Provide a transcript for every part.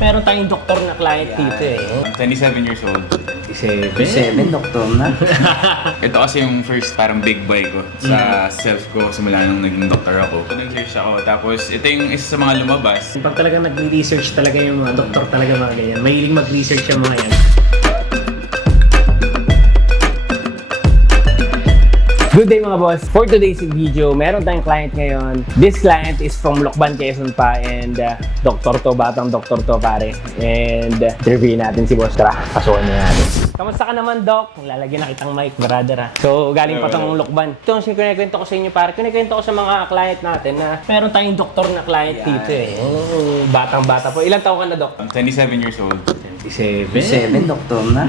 Meron tayong doktor na client dito eh. 27 years old. 27? Doktor na. Ito kasi yung first parang big buy ko sa self ko simula nung naging doktor ako. Nag-search ako, tapos ito yung isa sa mga lumabas. Pag talaga nag-research talaga yung mga doktor talaga mga ganyan. Mahiling mag-research yung mga yan. Good day mga boss! For today's video, meron tayong client ngayon. This client is from Lokban, Quezon pa and doktor to, batang doktor to pare. And interview natin si boss. Tara, pasukan na natin. Kamusta ka naman, Doc? Lalagyan na kitang mic, brother ha. So, galing pa tong Lokban. Ito yung kinikwento ko sa inyo pare. Kinikwento ko sa mga client natin na meron tayong doktor na client dito eh. Batang-bata po. Ilang taon ka na, Doc? 27 years old. 27? Doktor na.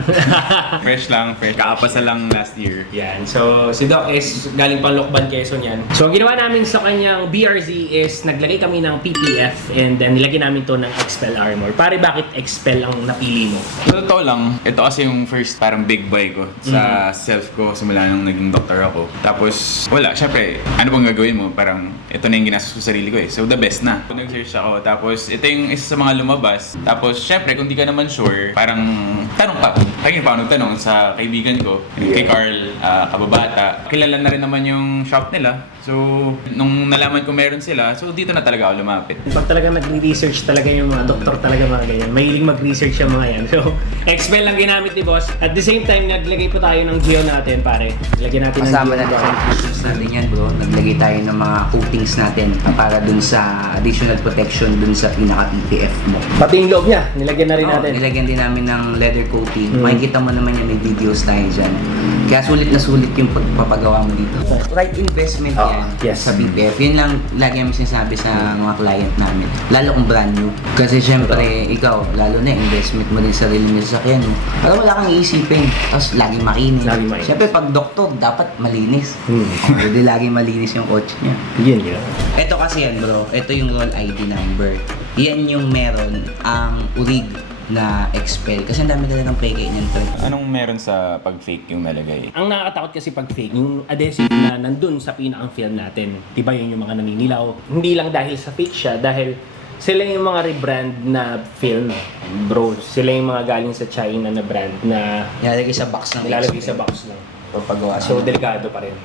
Fresh lang, fresh. Kaapasa lang last year. Yan. So, si Doc is galing pang Lokban, Quezon yan. So, ang ginawa namin sa kanyang BRZ is naglagay kami ng PPF and then nilagyan namin to ng Expel Armor. Pare, bakit Expel ang napili mo? Sa totoo lang, ito kasi yung first parang big buy ko sa self ko simula nung naging doktor ako. Tapos, wala. Syempre, ano bang gagawin mo? Parang, ito na yung ginastos ko sa sarili ko eh. So, the best na. Nag-search ako. Tapos, ito yung isa sa mga lumabas. Tapos, syempre, kung di ka naman sure, parang tanong pa. Kaya pa nagtanong sa kaibigan ko, kay Carl, kababata. Kilala na rin naman yung shop nila. So, nung nalaman ko meron sila, so dito na talaga ako lumapit. Pag talaga nag-research talaga yung mga doktor talaga mga ganyan. Mahiling mag-research yung mga yan. So, Expel lang ginamit ni boss. At the same time, naglagay po tayo ng Geo natin, pare. Lagyan natin Kasama ng na Geo. sa coatings natin yan bro. Naglagay tayo ng mga coatings natin para dun sa additional protection dun sa pinaka-PPF mo. Pati yung loob niya, nilagyan na rin natin. Nilagyan din namin ng leather coating. Makikita mo naman yan, may videos tayo dyan. Kaya sulit na sulit yung pagpapagawa mo dito. Right investment yan yes. sa PPF. Yun lang lagi namin sinasabi sa mga client namin. Lalo kung brand new. Kasi syempre, ikaw, lalo na investment mo din sa sarili mo sa sakyan mo. Para wala kang iisipin. Tapos laging makinis. Laging makinis. Syempre, pag doktor, dapat malinis. Hindi laging malinis yung kotse niya. Yun. Ito kasi yan bro, ito yung roll ID number. Yan yung meron ang urig na Expel. Kasi ang dami talagang peke niyan to. Anong meron sa pag-fake yung nalagay? Ang nakakatakot kasi pag fake, yung adhesive na nandun sa pinakang film natin. Diba yun yung mga naninilaw? Hindi lang dahil sa fake siya, dahil sila yung mga rebrand na film. Bro, sila yung mga galing sa China na brand na Nilalagay sa box ng nilalagay sa box lang. pagpagawa. So, delikado pa rin.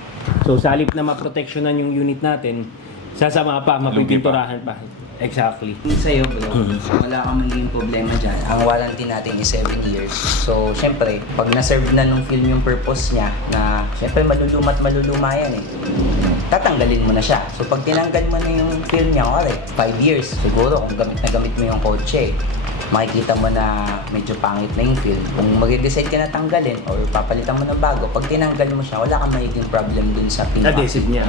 So, sa halip na maproteksyonan yung unit natin, sasama pa, mapipinturahan pa. Exactly. Sa'yo bro, wala kang magiging problema dyan. Ang warranty natin is 7 years. So, syempre, pag na-serve na nung film yung purpose niya, na syempre maluluma yan eh. Tatanggalin mo na siya. So, pag tinanggal mo na yung film niya, okay, 5 years. Siguro, kung gamit na gamit mo yung kotse, makikita mo na medyo pangit na yung film. Kung mag-decide ka na tanggalin or papalitan mo ng bago, pag tinanggal mo siya, wala kang magiging problem dun sa pinaka. Adhesive niya.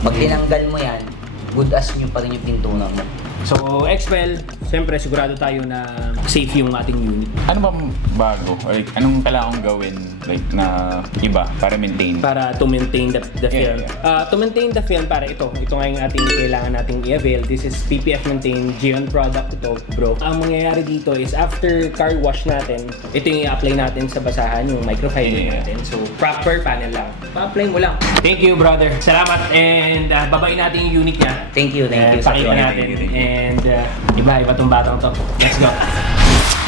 Pag tinanggal mo yan, good as new pa rin yung pintura mo. So, Expel, siyempre sigurado tayo na safe yung ating unit. Ano bang bago? Or like, anong kailangan kong gawin like na iba para maintain? Para to maintain the film. Yeah. To maintain the film, para ito nga yung ating kailangan nating i-avail. This is PPF maintain Geon product ito, bro. Ang mangyayari dito is after car wash natin, ito yung i-apply natin sa basahan, yung microfiber natin. So, proper panel lang. Pa-apply mo lang. Thank you, brother. Salamat and babain natin yung unit niya. Thank you sa Pakita tulong. natin. Thank you. And iba tong batang to. Let's go.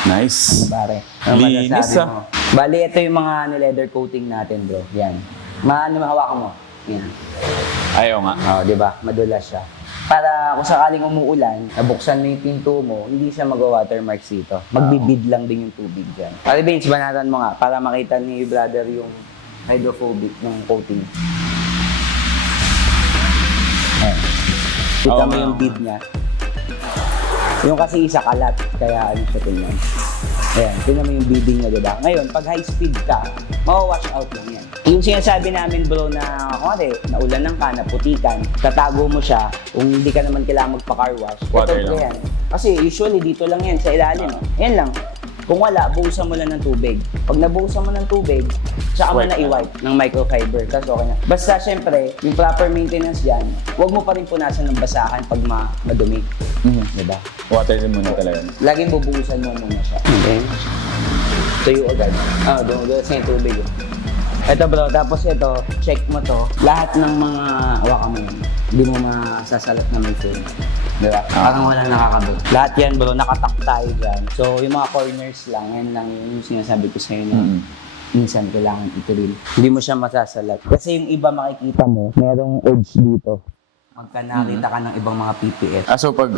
Nice. Pare, Linis, masasabi mo? Bali, ito yung mga leather coating natin, bro. Yan. Hawakan mo. Yan. Ayaw nga. Oh, di ba? Madulas siya. Para kung sakaling umuulan, nabuksan mo yung pinto mo, hindi siya mag-watermarks dito. Magbibid lang din yung tubig dyan. Pare, Vince, banatan mo nga para makita ni brother yung hydrophobic ng coating. Ayan. Kita mo yung bid niya. Yung kasi isa kalat, kaya ano siya tingnan. Ayan, tingnan mo yung bidding niya, diba? Ngayon, pag high speed ka, mawa-wash out lang yan. Yung sinasabi namin bro na, naulanan ka, naputikan, tatago mo siya, kung hindi ka naman kailangan magpa-car wash. Water ito, lang. yan. Kasi usually dito lang yan, sa ilalim. Yan lang. Kung wala, buhusan mo lang ng tubig. Pag nabuhusan mo ng tubig, tsaka mo Wipe na i-wipe ng microfiber. Tapos okay na. Basta syempre, yung proper maintenance dyan, huwag mo pa rin punasan ng basahan pag madumi. Diba? Water din muna talaga. Laging bubuhusan mo muna siya. Okay. Tuyo agad. Doon sa yung tubig. Ito bro, tapos ito, check mo to. Lahat ng mga hawakan mo yun. Hindi mo masasalat na may film. Diba? Parang walang nakakabot. Lahat yan bro, nakatak tayo dyan. So yung mga corners lang, yan lang yung sinasabi ko sa'yo na minsan kailangan i-drill. Hindi mo siya masasalat. Kasi yung iba makikita mo, merong edge dito. Pagka nakita ka ng ibang mga PPF. So pag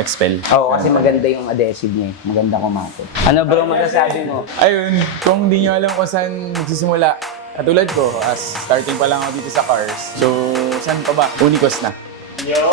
expel. Oo, kasi maganda yung adhesive niya eh. Maganda kumate. Ano bro masasabi mo? Ayun, kung hindi nyo alam kung saan magsisimula, katulad ko, starting pa lang ako dito sa cars. So, saan pa ba? Unicos na. Yo!